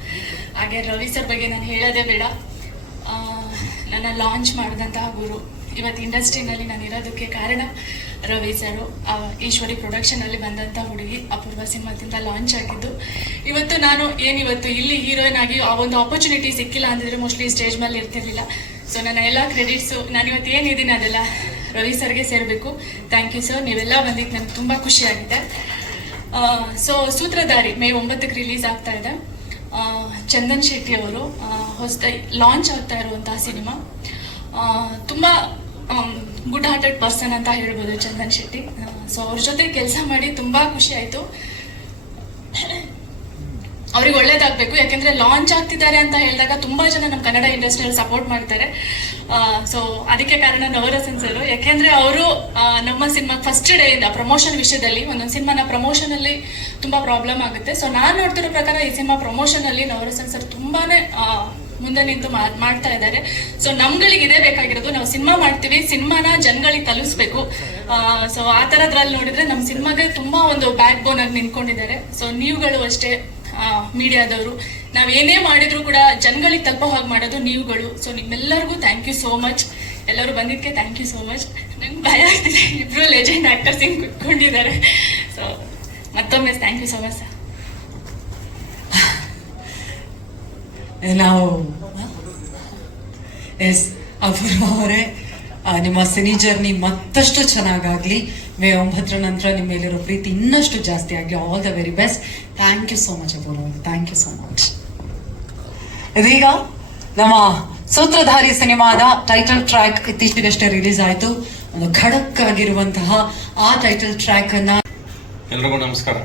ಹಾಗೆ ರವಿ ಸರ್ ಬಗ್ಗೆ ನಾನು ಹೇಳೋದೇ ಬೇಡ. ನನ್ನ ಲಾಂಚ್ ಮಾಡಿದಂತಹ ಗುರು. ಇವತ್ತು ಇಂಡಸ್ಟ್ರಿನಲ್ಲಿ ನಾನು ಇರೋದಕ್ಕೆ ಕಾರಣ ರವಿ ಸರು. ಈಶ್ವರಿ ಪ್ರೊಡಕ್ಷನಲ್ಲಿ ಬಂದಂಥ ಹುಡುಗಿ ಅಪೂರ್ವ ಸಿಂಹದಿಂದ ಲಾಂಚ್ ಆಗಿದ್ದು, ಇವತ್ತು ನಾನು ಏನಿವತ್ತು ಇಲ್ಲಿ ಹೀರೋಯಿನ್ ಆಗಿ ಆ ಒಂದು ಆಪರ್ಚುನಿಟಿ ಸಿಕ್ಕಿಲ್ಲ ಅಂದಿದ್ರೆ ಮೋಸ್ಟ್ಲಿ ಸ್ಟೇಜ್ ಮೇಲೆ ಇರ್ತಿರ್ಲಿಲ್ಲ. ಸೊ ನನ್ನ ಎಲ್ಲ ಕ್ರೆಡಿಟ್ಸು ನಾನು ಇವತ್ತು ಏನಿದ್ದೀನಿ ಅದೆಲ್ಲ ರವಿ ಸರ್ಗೆ ಸೇರಬೇಕು. ಥ್ಯಾಂಕ್ ಯು ಸರ್ ನೀವೆಲ್ಲ ಬಂದಿದ್ದು ನನಗೆ ತುಂಬ ಖುಷಿಯಾಗಿದೆ ಸೊ ಸೂತ್ರಧಾರಿ ಮೇ ಒಂಬತ್ತಕ್ಕೆ ರಿಲೀಸ್ ಆಗ್ತಾ ಇದೆ. ಚಂದನ್ ಶೆಟ್ಟಿ ಅವರು ಹೊಸದಾಗಿ ಲಾಂಚ್ ಆಗ್ತಾ ಇರುವಂತಹ ಸಿನಿಮಾ. ತುಂಬ ಗುಡ್ ಹಾರ್ಟೆಡ್ ಪರ್ಸನ್ ಅಂತ ಹೇಳ್ಬೋದು ಚಂದನ್ ಶೆಟ್ಟಿ. ಸೊ ಅವ್ರ ಜೊತೆ ಕೆಲಸ ಮಾಡಿ ತುಂಬ ಖುಷಿ ಆಯಿತು. ಅವ್ರಿಗೆ ಒಳ್ಳೇದಾಗಬೇಕು, ಯಾಕೆಂದ್ರೆ ಲಾಂಚ್ ಆಗ್ತಿದ್ದಾರೆ ಅಂತ ಹೇಳಿದಾಗ ತುಂಬಾ ಜನ ನಮ್ಮ ಕನ್ನಡ ಇಂಡಸ್ಟ್ರಿಯಲ್ಲಿ ಸಪೋರ್ಟ್ ಮಾಡ್ತಾರೆ. ಸೊ ಅದಕ್ಕೆ ಕಾರಣ ನವರಸನ್ ಸರ್ ಯಾಕೆಂದ್ರೆ ಅವರು ನಮ್ಮ ಸಿನಿಮಾ ಫಸ್ಟ್ ಡೇ ಇಂದ ಪ್ರಮೋಷನ್ ವಿಷಯದಲ್ಲಿ, ಒಂದೊಂದು ಸಿನಿಮಾನ ಪ್ರಮೋಷನ್ ಅಲ್ಲಿ ತುಂಬಾ ಪ್ರಾಬ್ಲಮ್ ಆಗುತ್ತೆ. ಸೊ ನಾನು ನೋಡ್ತಿರೋ ಪ್ರಕಾರ ಈ ಸಿನಿಮಾ ಪ್ರಮೋಷನ್ ಅಲ್ಲಿ ನವರಸನ್ ಸರ್ ತುಂಬಾನೇ ಮುಂದೆ ನಿಂತು ಮಾಡ್- ಮಾಡ್ತಾ ಇದ್ದಾರೆ. ಸೊ ನಮ್ಗಳಿಗೆ ಇದೇ ಬೇಕಾಗಿರೋದು. ನಾವು ಸಿನಿಮಾ ಮಾಡ್ತೀವಿ. ಸಿನಿಮಾನ ಜನಗಳಿಗೆ ತಲುಪಿಸ್ಬೇಕು ಸೊ ಆ ಥರದ್ರಲ್ಲಿ ನೋಡಿದ್ರೆ ನಮ್ಮ ಸಿನಿಮಾಗೆ ತುಂಬಾ ಒಂದು ಬ್ಯಾಕ್ ಬೋನ್ ಆಗಿ ನಿಂತ್ಕೊಂಡಿದ್ದಾರೆ. ಸೊ ನೀವುಗಳು ಅಷ್ಟೇ ಮೀಡಿಯಾದವರು. ನಾವ್ ಏನೇ ಮಾಡಿದ್ರು ಕೂಡ ಜನಗಳಿಗೆ ತಲುಪೋ ಹಾಗೆ ಮಾಡೋದು ನೀವುಗಳು. ಸೊ ನಿಮ್ಮೆಲ್ಲರಿಗೂ ಥ್ಯಾಂಕ್ ಯು ಸೋ ಮಚ್ ಎಲ್ಲರೂ ಬಂದಿದ್ದಕ್ಕೆ ಥ್ಯಾಂಕ್ ಯು ಸೋ ಮಚ್ ನಂಗೆ ಭಯ ಆಗ್ತಿದೆ. ಇಬ್ರು ಲೆಜೆಂಡ್ ಆಕ್ಟರ್ಸ್ ಹಿಂಗೆ ಕುತ್ಕೊಂಡಿದ್ದಾರೆ. ಸೊ ಮತ್ತೊಮ್ಮೆ thank you so much sir ನಾವು ಎಸ್ ಅಪೂರ್ವ ಅವರೇ ನಿಮ್ಮ ಸಿನಿ ಜರ್ನಿ ಮತ್ತಷ್ಟು ಚೆನ್ನಾಗಾಗ್ಲಿ. ಮೇ ಒಂಬತ್ತರ ನಂತರ ನಿಮ್ಮ ಮೇಲಿರೋ ಪ್ರೀತಿ ಇನ್ನಷ್ಟು ಜಾಸ್ತಿ ಆಗಲಿ. All the very best thank you so much Apoorva. Thank you so much ಇದೀಗ ನಮ್ಮ ಸೂತ್ರಧಾರಿ ಸಿನಿಮಾದ ಟೈಟಲ್ ಟ್ರ್ಯಾಕ್ ಇತ್ತೀಚೆಗಷ್ಟೇ ರಿಲೀಸ್ ಆಯಿತು. ಒಂದು ಖಡಕ್ ಆಗಿರುವಂತಹ ಆ ಟೈಟಲ್ ಟ್ರ್ಯಾಕ್ ಅನ್ನ ಎಲ್ರಿಗೂ ನಮಸ್ಕಾರ.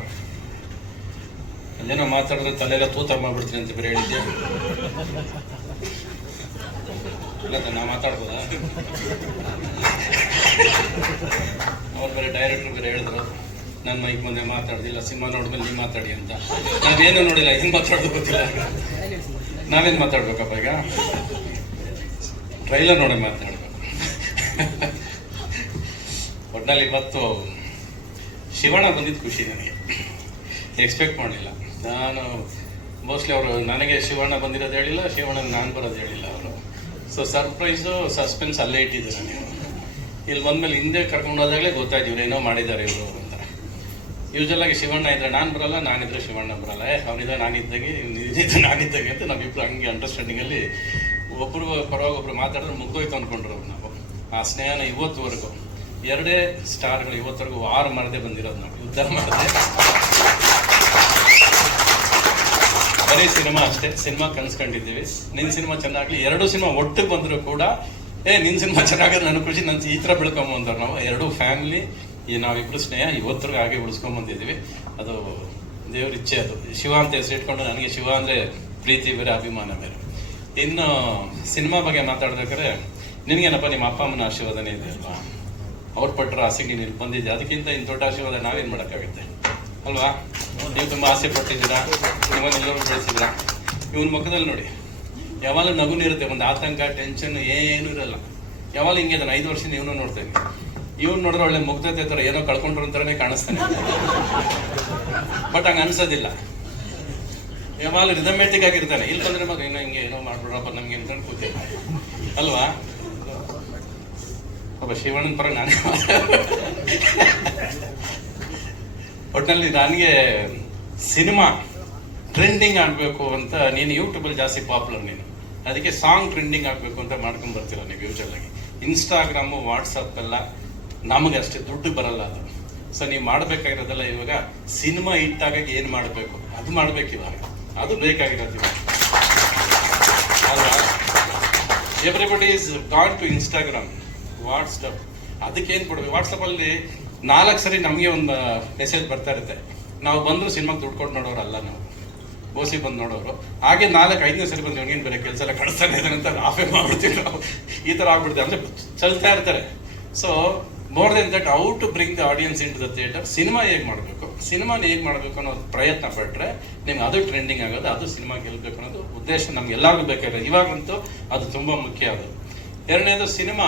ಅದೇನೋ ಮಾತಾಡಿದ್ರೆ ತಲೆಲ್ಲ ತೂತ ಮಾಡ್ಬಿಡ್ತೀನಿ ಅಂತ ಬೇರೆ ಹೇಳಿದ್ದೆ. ಇಲ್ಲ ನಾ ಮಾತಾಡ್ಬೋದಾ? ಅವ್ರು ಬೇರೆ ಡೈರೆಕ್ಟರ್ ಬೇರೆ ಹೇಳಿದ್ರು ನನ್ನ ಮೈಕ್ ಮುಂದೆ ಮಾತಾಡ್ದಿಲ್ಲ ಸಿನಿಮಾ ನೋಡಿದ್ಮೇಲೆ ನೀವು ಮಾತಾಡಿ ಅಂತ. ನಾವೇನು ನೋಡಿಲ್ಲ ಹಿಂಗೆ ಮಾತಾಡೋದು ಗೊತ್ತಿಲ್ಲ. ನಾವೇನು ಮಾತಾಡ್ಬೇಕಪ್ಪ ಈಗ? ಟ್ರೈಲರ್ ನೋಡಿ ಮಾತಾಡ್ಬೇಕು. ಒಟ್ನಲ್ಲಿ ಇವತ್ತು ಶಿವಣ್ಣ ಬಂದಿದ್ದು ಖುಷಿ ನನಗೆ. ಎಕ್ಸ್ಪೆಕ್ಟ್ ಮಾಡಲಿಲ್ಲ. ನಾನು ಮೋಸ್ಟ್ಲಿ ಅವರು ನನಗೆ ಶಿವಣ್ಣ ಬಂದಿರೋದು ಹೇಳಿಲ್ಲ ಶಿವಣ್ಣ ನಾನು ಬರೋದು ಹೇಳಿಲ್ಲ ಅವರು. ಸೊ ಸರ್ಪ್ರೈಸು ಸಸ್ಪೆನ್ಸ್ ಅಲ್ಲೇ ಇಟ್ಟಿದ್ದೀರ ನೀವು. ಇಲ್ಲಿ ಬಂದಮೇಲೆ ಹಿಂದೆ ಕರ್ಕೊಂಡು ಹೋದಾಗಲೇ ಗೊತ್ತಾಯ್ತು ಏನೋ ಮಾಡಿದ್ದಾರೆ ಇವರು ಅಂತ. ಯೂಶಲ್ ಆಗಿ ಶಿವಣ್ಣ ಇದ್ರೆ ನಾನು ಬರಲ್ಲ, ನಾನಿದ್ರೆ ಶಿವಣ್ಣ ಬರಲ್ಲ. ಏ, ಅವನಿದ್ರೆ ನಾನಿದ್ದಾಗೆ ನಿಜಿದ್ದು ನಾನಿದ್ದಾಗೆ ಅಂತ ನಾವಿಬ್ಬರು ಹಂಗೆ ಅಂಡರ್ಸ್ಟ್ಯಾಂಡಿಂಗಲ್ಲಿ ಒಬ್ಬರು ಪರವಾಗಿ ಒಬ್ರು ಮಾತಾಡಿದ್ರೆ ಮುಗ್ದೋಯ್ತು ಅಂದ್ಕೊಂಡ್ರು ನಾವು. ಆ ಸ್ನೇಹನ ಇವತ್ತುವರೆಗೂ, ಎರಡೇ ಸ್ಟಾರ್ಗಳು ಇವತ್ತರೆಗೂ ವಾರ ಮಾಡದೆ ಬಂದಿರೋದು ನಾವು. ಯುದ್ಧ ಮಾಡದೆ. ಬರೀ ಸಿನಿಮಾ ಅಷ್ಟೇ, ಸಿನಿಮಾ ಕನ್ಸ್ಕೊಂಡಿದ್ದೀವಿ. ನಿನ್ ಸಿನಿಮಾ ಚೆನ್ನಾಗ್ಲಿ ಎರಡು ಸಿನಿಮಾ ಒಟ್ಟಿಗೆ ಬಂದ್ರು ಕೂಡ, ಏ, ನಿನ್ ಸಿನಿಮಾ ಚೆನ್ನಾಗಿದೆ ನನ್ನ ಖುಷಿ ನನ್ನ ಈ ತರ ಬೆಳ್ಕೊಂಬಂದ್ರು ನಾವು. ಎರಡು ಫ್ಯಾಮಿಲಿ ಈ ನಾವಿಬ್ರು ಸ್ನೇಹ ಇವತ್ತರೆಗೂ ಹಾಗೆ ಉಳಿಸ್ಕೊಂಡ್ ಬಂದಿದ್ದೀವಿ. ಅದು ದೇವ್ರ ಇಚ್ಛೆ ಅದು. ಶಿವ ಅಂತ ಹೆಸರು ಇಟ್ಕೊಂಡು ನನಗೆ ಶಿವ ಅಂದ್ರೆ ಪ್ರೀತಿ, ಬೇರೆ ಅಭಿಮಾನ ಬೇರೆ. ಇನ್ನು ಸಿನಿಮಾ ಬಗ್ಗೆ ಮಾತಾಡ್ಬೇಕಾದ್ರೆ, ನಿನ್ಗೇನಪ್ಪ, ನಿಮ್ಮ ಅಪ್ಪ ಅಮ್ಮನ ಆಶೀರ್ವಾದನೇ ಇದೆ ಅಲ್ವಾ? ಅವ್ರು ಪಟ್ಟರ ಆಸೆಗೆ ನೀನು ಬಂದಿದ್ದೆ ಅದಕ್ಕಿಂತ ಇನ್ನು ದೊಡ್ಡ ಆಶೀರ್ವಾದ ನಾವೇನ್ ಮಾಡೋಕ್ಕಾಗುತ್ತೆ? ಅಲ್ವಾ? ನೀವು ತುಂಬ ಆಸೆ ಪಟ್ಟಿದ್ದೀರಾ? ನಿಮ್ಮನ್ನೆಲ್ಲರೂ ಬೆಳೆಸಿದ್ದೀರಾ? ಇವನ್ ಮುಖದಲ್ಲಿ ನೋಡಿ ಯಾವಾಗ ನಗುನಿರುತ್ತೆ ಒಂದು ಆತಂಕ ಟೆನ್ಷನ್ ಏನು ಇರಲ್ಲ. ಯಾವಾಗ ಹಿಂಗೆ ಅದನ್ನ ಐದು ವರ್ಷದಿಂದ ಇವನು ನೋಡ್ತಾ ಇದ್ದೀನಿ. ಇವ್ನು ನೋಡಿದ್ರೆ ಒಳ್ಳೆ ಮುಗ್ಧತೆ ತರ ಏನೋ ಕಳ್ಕೊಂಡ್ರು ಅಂತಾನೆ ಕಾಣಿಸ್ತಾನೆ. ಬಟ್ ಹಂಗ ಅನ್ಸೋದಿಲ್ಲ. ಯಾವಾಗ ರಿದಮೆಟಿಕ್ ಆಗಿರ್ತಾನೆ. ಇಲ್ಲಿ ಬಂದ್ರೆ ಮಗ ಏನೋ ಹಿಂಗೆ ಏನೋ ಮಾಡ್ಬಿಡ್ರಪ್ಪ ನಮ್ಗೆ ಅಂತ ಕೂತಿಲ್ಲ ಅಲ್ವಾ? ಒಬ್ಬ ಶಿವಣ್ಣನ ಪರ ನಾನೇ ಒಟ್ಟಿನಲ್ಲಿ ನನಗೆ ಸಿನಿಮಾ ಟ್ರೆಂಡಿಂಗ್ ಆಗಬೇಕು ಅಂತ ನೀನು ಯೂಟ್ಯೂಬಲ್ಲಿ ಜಾಸ್ತಿ ಪಾಪ್ಯುಲರ್ ನೀನು. ಅದಕ್ಕೆ ಸಾಂಗ್ ಟ್ರೆಂಡಿಂಗ್ ಆಗಬೇಕು ಅಂತ ಮಾಡ್ಕೊಂಡು ಬರ್ತೀರ ನೀವು ಯೂಶಲಾಗಿ ಇನ್ಸ್ಟಾಗ್ರಾಮು ವಾಟ್ಸಪ್ ಎಲ್ಲ ನಮಗೆ ಅಷ್ಟೇ, ದುಡ್ಡು ಬರಲ್ಲ ಅದು. ಸೊ ನೀವು ಮಾಡಬೇಕಾಗಿರೋದೆಲ್ಲ ಇವಾಗ ಸಿನಿಮಾ ಇಟ್ಟಾಗ ಏನು ಮಾಡಬೇಕು? ಅದು ಮಾಡಬೇಕು ಇವಾಗ. ಅದು ಬೇಕಾಗಿರೋದು ಇವಾಗ. Everybody is gone to Instagram WhatsApp ಅದಕ್ಕೇನು ಕೊಡ್ಬೇಕು? ವಾಟ್ಸಪ್ ಅಲ್ಲಿ ನಾಲ್ಕು ಸರಿ ನಮಗೆ ಒಂದು ಮೆಸೇಜ್ ಬರ್ತಾ ಇರುತ್ತೆ. ನಾವು ಬಂದ್ರು ಸಿನಿಮಾಗೆ ದುಡ್ಡು ಕೊಟ್ಟು ನೋಡೋರಲ್ಲ ನಾವು. ಓಸಿ ಬಂದು ನೋಡೋರು. ಹಾಗೆ ನಾಲ್ಕು, ಐದನೇ ಸರಿ ಬಂದು ಇವನಿಗೇನು ಬೇರೆ ಕೆಲಸ ಎಲ್ಲ ಕಳಿಸ್ತಾನೆ ಇದ್ದಾರೆ ಅಂತ ಆಫೇ ಮಾಡ್ಬಿಡ್ತೀವಿ ನಾವು. ಈ ಥರ ಆಗ್ಬಿಡ್ತೀವಿ. ಅಂದ್ರೆ ಚಲ್ತಾ ಇರ್ತಾರೆ. So more then that uh to bring the audience into the theatre cinema ಹೇಗೆ ಮಾಡಬೇಕು? ಸಿನಿಮಾನ ಹೇಗೆ ಮಾಡಬೇಕು ಅನ್ನೋ ಪ್ರಯತ್ನ ಪಟ್ಟರೆ ನಿಮ್ಗೆ ಅದು ಟ್ರೆಂಡಿಂಗ್ ಆಗೋದು, ಅದು ಸಿನಿಮಾ ಗೆಲ್ಲಬೇಕು ಅನ್ನೋದು ಉದ್ದೇಶ ನಮ್ಗೆ ಎಲ್ಲರಿಗೂ ಬೇಕಾಗಿರೋದು. ಇವಾಗಂತೂ ಅದು ತುಂಬಾ ಮುಖ್ಯ ಅದು ಎರಡನೇದು ಸಿನಿಮಾ.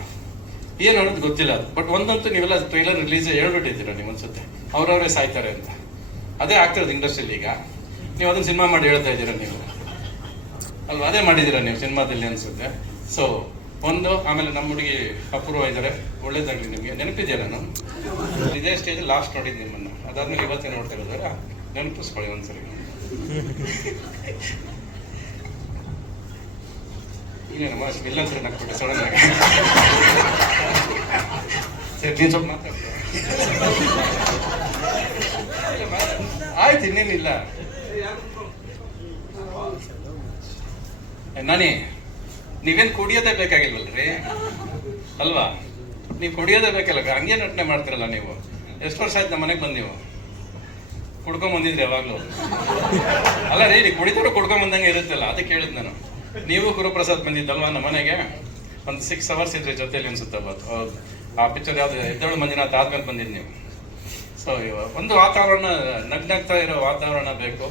ಏನು ಅನ್ನೋದು ಗೊತ್ತಿಲ್ಲ ಅದು. ಬಟ್ ಒಂದಂತೂ ನೀವೆಲ್ಲ ಟ್ರೈಲರ್ ರಿಲೀಸ್ ಹೇಳ್ಬಿಟ್ಟಿದ್ದೀರಾ ನೀವು ಅನ್ಸುತ್ತೆ ಅವ್ರವ್ರೇ ಸಾಯ್ತಾರೆ ಅಂತ. ಅದೇ ಆಗ್ತಿರೋದು ಇಂಡಸ್ಟ್ರಿಯಲ್ಲಿ ಈಗ. ನೀವು ಅದನ್ನ ಸಿನಿಮಾ ಮಾಡಿ ಹೇಳ್ತಾ ಇದ್ದೀರಾ ನೀವು? ಅಲ್ವಾ? ಅದೇ ಮಾಡಿದ್ದೀರಾ ನೀವು ಸಿನಿಮಾದಲ್ಲಿ ಅನ್ಸುತ್ತೆ. ಸೊ ಒಂದು, ಆಮೇಲೆ ನಮ್ಮ ಹುಡುಗಿ ಅಪೂರ್ವ ಇದ್ದಾರೆ. ಒಳ್ಳೇದಾಗ್ಲಿ ನಿಮಗೆ. ನೆನಪಿದೆಯಾ ನಾನು? ಇದೇ ಸ್ಟೇಜ್ ಲಾಸ್ಟ್ ನೋಡಿದ್ದು ನಿಮ್ಮನ್ನು. ಅದಾದ್ಮೇಲೆ ಇವತ್ತೇ ನೋಡ್ತಾ ಇರೋದಾರ ನೆನಪಿಸ್ಕೊಳ್ಳಿ ಒಂದ್ಸರಿ. ನಕ್ಬಿಟ್ಟೆ ಸಡನ್ ಆಗಿ. ಸರಿ ಮಾತಾಡ್ತೀನಿ ಆಯ್ತು ಇನ್ನೇನಿಲ್ಲ ನಾನೇ, ನೀವೇನ್ ಕುಡಿಯೋದೇ ಬೇಕಾಗಿಲ್ವಲ್ರಿ? ಅಲ್ವಾ? ನೀವು ಕುಡಿಯೋದೇ ಬೇಕಲ್ಲ, ಹಂಗೆ ನಟನೆ ಮಾಡ್ತಿರಲ್ಲ ನೀವು. ಎಷ್ಟು ವರ್ಷ ಆಯ್ತು ನಮ್ಮ ಮನೆಗೆ ಬಂದು ನೀವು? ಕುಡ್ಕೊಂಡ್ ಬಂದಿದ್ರಿ ಯಾವಾಗ್ಲೂ. ಅಲ್ಲ ರೀ ಕುಡಿತಾರೋ ಕುಡ್ಕೊಂಡ್ ಬಂದಂಗೆ ಇರುತ್ತಲ್ಲ, ಅದಕ್ಕೆ ಹೇಳಿದ್ ನಾನು. ನೀವು ಗುರುಪ್ರಸಾದ್ ಬಂದಿದ್ದಲ್ವಾ ನಮ್ಮ ಮನೆಗೆ? ಒಂದು ಸಿಕ್ಸ್ ಅವರ್ಸ್ ಇದ್ರೆ ಜೊತೆಲಿ ಅನ್ಸುತ್ತೆ ಆ ಪಿಕ್ಚರ್ ಯಾವ್ದು? ಎದ್ದಳು ಮಂಜುನಾಥ್ ಆದ್ಮೇಲೆ ಬಂದಿದ್ದು ನೀವು. ಸೊ ಒಂದು ವಾತಾವರಣ, ನಗ್ನಗ್ತಾ ಇರೋ ವಾತಾವರಣ ಬೇಕು.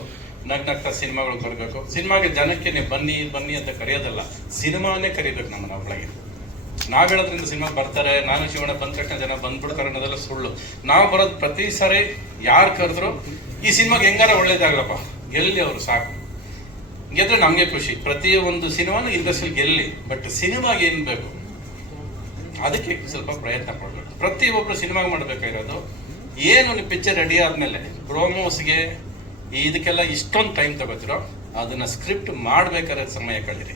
ನಗ್ನಗ್ತಾ ಸಿನಿಮಾಗಳು ಬರಬೇಕು. ಸಿನಿಮಾಗೆ ಜನಕ್ಕೆ ನೀವು ಬನ್ನಿ ಬನ್ನಿ ಅಂತ ಕರೆಯೋದಲ್ಲ, ಸಿನಿಮಾನೇ ಕರಿಬೇಕು ನಮ್ಮನ್ನ ಒಳಗೆ ನಾವು ಹೇಳೋದ್ರಿಂದ ಸಿನಿಮಾ ಬರ್ತಾರೆ, ನಾನು ಶಿವಣ್ಣ ಬಂದ ತಕ್ಷಣ ಜನ ಬಂದ್ಬಿಡ್ತಾರೆ ಅನ್ನೋದೆಲ್ಲ ಸುಳ್ಳು. ನಾವು ಬರೋದು ಪ್ರತಿ ಸಾರಿ ಯಾರು ಕರೆದ್ರು, ಈ ಸಿನಿಮಾಗೆ ಹೆಂಗಾರ ಒಳ್ಳೇದಾಗ್ಲಪ್ಪ. ಎಲ್ಲಿ ಅವರು ಸಾಕು. ಗೆದ್ರೆ ನಮಗೆ ಖುಷಿ. ಪ್ರತಿಯೊಂದು ಸಿನಿಮಾನು ಇಂಡಸ್ಟ್ರಿಯಲ್ಲಿ ಗೆಲ್ಲಿ. ಬಟ್ ಸಿನಿಮಾಗೆ ಏನು ಬೇಕು? ಅದಕ್ಕೆ ಸ್ವಲ್ಪ ಪ್ರಯತ್ನ ಪಡ್ಬೇಕು. ಪ್ರತಿಯೊಬ್ಬರು ಸಿನಿಮಾ ಮಾಡ್ಬೇಕಾಗಿರೋದು, ಏನು ನಿಮ್ಮ ಪಿಕ್ಚರ್ ರೆಡಿ ಆದಮೇಲೆ ಪ್ರೋಮೋಸ್ಗೆ ಇದಕ್ಕೆಲ್ಲ ಇಷ್ಟೊಂದು ಟೈಮ್ ತಗೋತಿರೋ, ಅದನ್ನ ಸ್ಕ್ರಿಪ್ಟ್ ಮಾಡ್ಬೇಕಾದ್ರೆ ಸಮಯ ಕಳೀರಿ.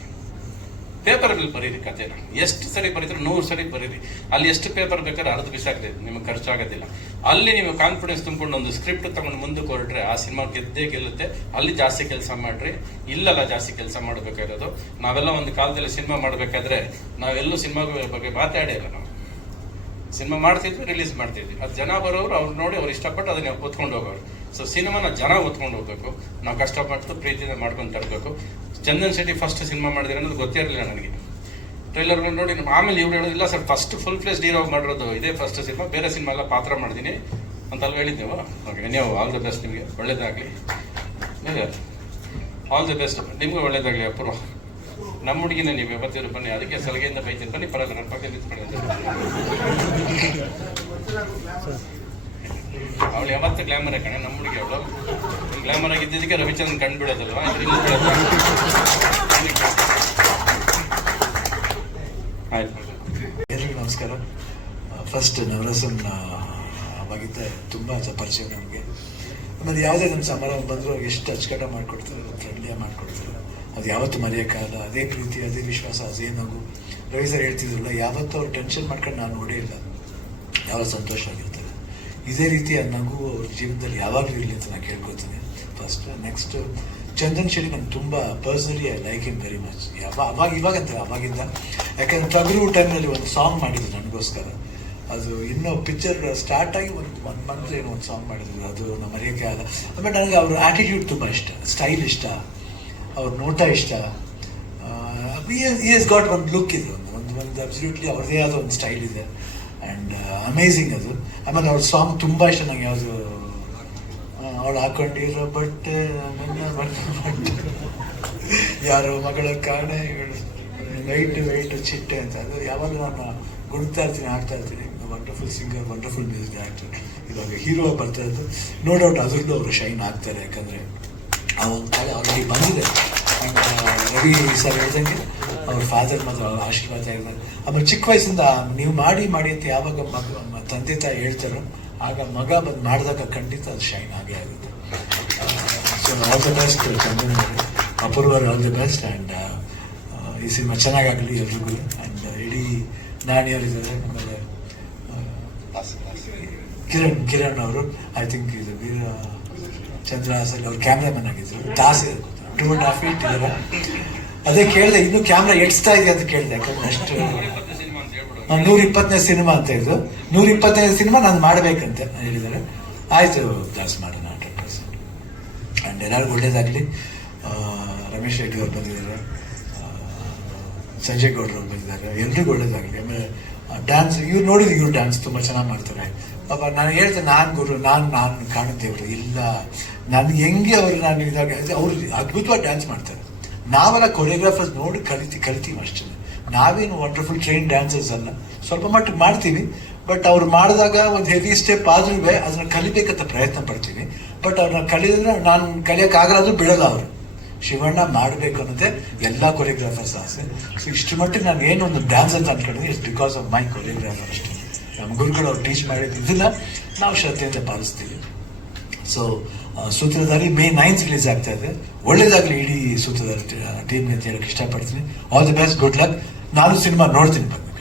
ಪೇಪರ್ ಅಲ್ಲಿ ಬರೀರಿ ಕಥೆನ ಎಷ್ಟು ಸರಿ ಬರೀತಾರೆ ನೂರು ಸರಿ ಬರೀರಿ. ಅಲ್ಲಿ ಎಷ್ಟು ಪೇಪರ್ ಬೇಕಾದ್ರೆ ಅರ್ಧ ಬಿಸಾಕ್ಲಿ ನಿಮ್ಗೆ ಖರ್ಚಾಗೋದಿಲ್ಲ. ಅಲ್ಲಿ ನೀವು ಕಾನ್ಫಿಡೆನ್ಸ್ ತುಂಬಿಕೊಂಡು ಒಂದು ಸ್ಕ್ರಿಪ್ಟ್ ತಗೊಂಡು ಮುಂದಕ್ಕೆ ಹೊರಟ್ರೆ ಆ ಸಿನಿಮಾ ಗೆದ್ದೇ ಗೆಲ್ಲುತ್ತೆ. ಅಲ್ಲಿ ಜಾಸ್ತಿ ಕೆಲಸ ಮಾಡ್ರಿ. ಇಲ್ಲಲ್ಲ ಜಾಸ್ತಿ ಕೆಲಸ ಮಾಡಬೇಕಾಗಿರೋದು. ನಾವೆಲ್ಲ ಒಂದು ಕಾಲದಲ್ಲಿ ಸಿನಿಮಾ ಮಾಡಬೇಕಾದ್ರೆ ನಾವೆಲ್ಲೂ ಸಿನಿಮಾ ಬಗ್ಗೆ ಮಾತಾಡಿಲ್ಲ ನಾವು. ಸಿನಿಮಾ ಮಾಡ್ತಿದ್ವಿ ರಿಲೀಸ್ ಮಾಡ್ತಿದ್ವಿ. ಅದು ಜನ ಬರೋರು ಅವ್ರು ನೋಡಿ ಅವ್ರು ಇಷ್ಟಪಟ್ಟು ಅದನ್ನ ಒತ್ಕೊಂಡು ಹೋಗೋರು. ಸೊ ಸಿನಿಮಾನ ಜನ ಒತ್ಕೊಂಡು ಹೋಗ್ಬೇಕು. ನಾವು ಕಷ್ಟಪಟ್ಟು ಪ್ರೀತಿಯಿಂದ ಮಾಡ್ಕೊಂಡು ತರಬೇಕು. ಚಂದನ್ ಶೆಟ್ಟಿ ಫಸ್ಟ್ ಸಿನಿಮಾ ಮಾಡಿದ್ರೆ ಅನ್ನೋದು ಗೊತ್ತೇ ಇರಲಿಲ್ಲ ನನಗೆ. ಟ್ರೈಲರ್ ನೋಡಿ ಆಮೇಲೆ ಇವ್ರು ಹೇಳೋದಿಲ್ಲ sir first full place hero ಮಾಡಿರೋದು ಇದೇ ಫಸ್ಟ್ ಸಿನಿಮಾ ಬೇರೆ ಸಿನಿಮಾ ಎಲ್ಲ ಪಾತ್ರ ಮಾಡಿದ್ದೀನಿ ಅಂತ ಅಲ್ಲಿ ಹೇಳಿದ್ದೆವು. ಓಕೆ ನೀವು ಆಲ್ ದ ಬೆಸ್ಟ್ ನಿಮಗೆ. ಒಳ್ಳೇದಾಗಲಿ. ಆಲ್ ದಿ ಬೆಸ್ಟ್ ನಿಮಗೂ ಒಳ್ಳೇದಾಗಲಿ ಅಪೂರ್ವ. ನಮ್ಮ ಹುಡುಗಿನ ನೀವು ಯಾವತ್ತಿದ್ರು ಬನ್ನಿ. ಅದಕ್ಕೆ ಸಲಿಗೆಯಿಂದ ಬೈತೀನಿ. ಬನ್ನಿ, ಪರವಾಗಿಲ್ಲ. ನನ್ನ ಪಕ್ಕದಲ್ಲಿ ನಿಂತ್ಕೊಳ್ಳಿ ಅವಳು ಯಾವತ್ತು ಗ್ಲಾಮರ್ ಕಣೆ ನಮ್ಮ ಹುಡುಗಿ ಅವಳು. ಗ್ಲಾಮರ್ ಆಗಿದ್ದಕ್ಕೆ ರವಿಚಂದ್ರನ್ ಕಂಡು ಬಿಡೋದಲ್ವಾ? ಆಯ್ತು. ಎಲ್ರಿಗೂ ನಮಸ್ಕಾರ. ಫಸ್ಟ್ ನವರಸನ್ ಅವಾಗಿದ್ದ ತುಂಬ ಪರಿಚಯ ನಮಗೆ. ಆಮೇಲೆ ಯಾವುದೇ ನಮ್ಮ ಸಮಾರಂಭ ಬಂದರೂ ಎಷ್ಟು ಅಚ್ಚುಕಟ್ಟ ಮಾಡಿಕೊಡ್ತಾರೆ ಫ್ರೆಂಡ್ಲಿಯಾಗಿ ಮಾಡಿಕೊಡ್ತಾರೆ. ಅದು ಯಾವತ್ತು ಮರೆಯೋಕ್ಕಾಗಲ್ಲ ಅದೇ ಪ್ರೀತಿ ಅದೇ ವಿಶ್ವಾಸ ಅದೇ ನಗು. ರವಿ ಸರ್ ಹೇಳ್ತಿದ್ರಲ್ಲ ಯಾವತ್ತೂ ಅವ್ರು ಟೆನ್ಷನ್ ಮಾಡ್ಕೊಂಡು ನಾನು ನೋಡೇ ಇಲ್ಲ. ಯಾವ ಸಂತೋಷ ಆಗಿರ್ತಾರೆ ಇದೇ ರೀತಿಯ ನಗು ಅವ್ರ ಜೀವನದಲ್ಲಿ ಯಾವಾಗಲೂ ಇರಲಿ ಅಂತ ನಾನು ಕೇಳ್ಕೊತೀನಿ ಫಸ್ಟ್ ನೆಕ್ಸ್ಟ್ ಚಂದನ್ ಶೆಟ್ಟಿ ನಂಗೆ ತುಂಬ personally I like him very much ಯಾವ ಅವಾಗ ಇವಾಗ ಅಂತ ಅವಾಗಿಂದ. ಯಾಕಂದ್ರೆ ತಗರು ಟೈಮ್ನಲ್ಲಿ ಒಂದು ಸಾಂಗ್ ಮಾಡಿದ್ರು ನನಗೋಸ್ಕರ. ಅದು ಇನ್ನೂ ಪಿಕ್ಚರ್ ಸ್ಟಾರ್ಟ್ ಆಗಿ ಒಂದು ಒನ್ ಮಂತ್ ಏನೋ ಒಂದು ಸಾಂಗ್ ಮಾಡಿದ್ರು. ಅದು ನಮ್ಮ ಮರೆಯೋಕ್ಕೆ ಆಗಲ್ಲ ಆಮೇಲೆ ನನಗೆ ಅವ್ರ ಆ್ಯಟಿಟ್ಯೂಡ್ ತುಂಬ ಇಷ್ಟ. ಸ್ಟೈಲ್ ಇಷ್ಟ. ಅವ್ರ ನೋಟ ಇಷ್ಟ. ಈಸ್ ಗಾಟ್ ಒಂದು ಲುಕ್ ಇದೆ. ಒಂದು ಒಂದು ಒಂದು ಅಬ್ಸಲ್ಯೂಟ್ಲಿ ಅವ್ರದ್ದೇ ಆದ ಒಂದು ಸ್ಟೈಲ್ ಇದೆ. ಆ್ಯಂಡ್ ಅಮೇಝಿಂಗ್ ಅದು. ಆಮೇಲೆ ಅವ್ರ ಸಾಂಗ್ ತುಂಬ ಇಷ್ಟ ನಂಗೆ, ಯಾವುದು? ಅವಳು ಹಾಕೊಂಡಿರೋ ಬಟ್ಟೆ ಯಾರೋ ಮಗಳ ಕಾರಣ ನೈಟ್ ವೈಟ್ ಚಿಟ್ಟೆ ಅಂತ. ಅದು ಯಾವಾಗಲೂ ನಾನು ಗುಡ್ತಾ ಇರ್ತೀನಿ, ಹಾಡ್ತಾ ಇರ್ತೀನಿ. Wonderful singer wonderful music actor ಇವಾಗ ಹೀರೋ ಬರ್ತಾ ಇದ್ದು ನೋ ಡೌಟ್ ಅದರಲ್ಲೂ ಅವರು ಶೈನ್ ಆಗ್ತಾರೆ. ಯಾಕಂದರೆ ಆ ಒಂದು ಕಾಲ ಆಲ್ರೆಡಿ ಬಂದಿದೆ. ರವಿ ಸರ್ ಹೇಳ್ದಂಗೆ ಅವ್ರ ಫಾದರ್ ಮಾತ್ರ ಅವ್ರ ಆಶೀರ್ವಾದ ಇರ್ಬೋದು ಆಮೇಲೆ ಚಿಕ್ಕ ವಯಸ್ಸಿಂದ ನೀವು ಮಾಡಿ ಮಾಡಿ ಅಂತ ಯಾವಾಗ ಮಗ ತಂದೆ ತಾಯಿ ಹೇಳ್ತಾರೋ, ಆಗ ಮಗ ಬಂದು ಮಾಡಿದಾಗ ಖಂಡಿತ ಅದು ಶೈನ್ ಆಗೇ ಆಗುತ್ತೆ. So all the best Chandan Apoorva all the best and ಈ ಸಿನಿಮಾ ಚೆನ್ನಾಗಾಗಲಿ ಎಲ್ರಿಗೂ. ಆ್ಯಂಡ್ ಇಡೀ ನಾಣಿಯವರಿದ್ದಾರೆ ಆಮೇಲೆ ಕಿರಣ್ ಕಿರಣ್ ಅವರು ಐ ಥಿಂಕ್ ಇದು ವೀರ ಚಂದ್ರಹಾಸಲ್ಲಿ ಅವ್ರು ಕ್ಯಾಮ್ರಾಮನ್ ಆಗಿದ್ರು. Das two and half feet ಇದ್ದಾರೆ ಅದೇ ಕೇಳಿದೆ, ಇನ್ನು ಕ್ಯಾಮ್ರಾ ಎಡ್ಸ್ತಾ ಇದೆ ಅಂತ ಕೇಳಿದೆ, ಯಾಕಂದ್ರೆ ಅಷ್ಟು ನೂರ ಇಪ್ಪತ್ತನೇ ಸಿನಿಮಾ ಅಂತ ಇದು ನೂರ ಇಪ್ಪತ್ತೈದು ಸಿನಿಮಾ ನಾನು ಮಾಡಬೇಕಂತ ಹೇಳಿದ್ದಾರೆ. ಆಯ್ತು ದಾಸ್ ಮಾಡೋಣ ಪರ್ಸೆಂಟ್ ಆ್ಯಂಡ್ ಎಲ್ಲರಿಗೂ ಒಳ್ಳೇದಾಗಲಿ. ರಮೇಶ್ ರೆಡ್ಡಿ ಅವ್ರು ಬಂದಿದ್ದಾರೆ. ಸಂಜಯ್ ಗೌಡ್ರು ಅವ್ರು ಬಂದಿದ್ದಾರೆ. ಎಲ್ರಿಗೂ ಒಳ್ಳೇದಾಗಲಿ. ಆಮೇಲೆ ಡ್ಯಾನ್ಸ್ ಇವ್ರು ನೋಡಿದ್ರು, ಇವ್ರು ಡ್ಯಾನ್ಸ್ ತುಂಬ ಚೆನ್ನಾಗಿ ಮಾಡ್ತಾರೆ. ಪಾಪ, ನಾನು ಹೇಳ್ತೇನೆ ನಾನು ಗುರು, ನಾನು ನಾನು ಕಾಣುತ್ತೇವ್ರು ಇಲ್ಲ, ನನಗೆ ಹೆಂಗೆ ಅವರು ನಾನು ಇದಾಗ ಅವ್ರು ಅದ್ಭುತವಾಗಿ ಡ್ಯಾನ್ಸ್ ಮಾಡ್ತಾರೆ. ನಾವೆಲ್ಲ ಕೊರಿಯೋಗ್ರಾಫರ್ಸ್ ನೋಡಿ ಕಲಿತಿ, ಕಲಿತೀವಿ ಅಷ್ಟೇ. ನಾವೇನು ವಂಡರ್ಫುಲ್ ಟ್ರೈನ್ ಡ್ಯಾನ್ಸರ್ಸ್ ಅಲ್ಲ ಸ್ವಲ್ಪ ಮಟ್ಟಿಗೆ ಮಾಡ್ತೀವಿ ಬಟ್ ಅವ್ರು ಮಾಡಿದಾಗ ಒಂದು ಹೆವಿ ಸ್ಟೆಪ್ ಆದ್ರೂ ಅದನ್ನ ಕಲಿಬೇಕಂತ ಪ್ರಯತ್ನ ಪಡ್ತೀವಿ. ಬಟ್ ಅವ್ರನ್ನ ಕಲಿದ್ರೆ ನಾನು ಕಲಿಯೋಕ್ಕಾಗಲ್ಲ ಅದು ಬಿಡಲ್ಲ ಅವರು. ಶಿವಣ್ಣ ಮಾಡಬೇಕು ಅನ್ನೋದೇ ಎಲ್ಲ ಕೊರಿಯೋಗ್ರಾಫರ್ಸ್ ಆಸೆ. ಸೊ ಇಷ್ಟು ಮಟ್ಟಿಗೆ ನಾನು ಏನು ಒಂದು ಡ್ಯಾನ್ಸ್ ಅಂತ ಅನ್ಕೊಂಡಿದ್ದೀನಿ it's because of my choreographer ಅಷ್ಟೇ. ನಮ್ಮ ಗುರುಗಳು ಅವ್ರು ಟೀಚ್ ಮಾಡಿದ್ದು ನಾವು ಶ್ರದ್ಧೆಯಿಂದ ಪಾಲಿಸ್ತೀವಿ. So Sutradhari May ninth release ಆಗ್ತಾ ಇದೆ. ಒಳ್ಳೇದಾಗಲಿ ಇಡೀ ಸೂತ್ರಧಾರಿ ಟೀಮ್ ಅಂತ ಹೇಳಕ್ಕೆ ಇಷ್ಟಪಡ್ತೀನಿ. All the best good luck ನಾನು ಸಿನಿಮಾ ನೋಡ್ತೀನಿ ಬನ್ನಿ.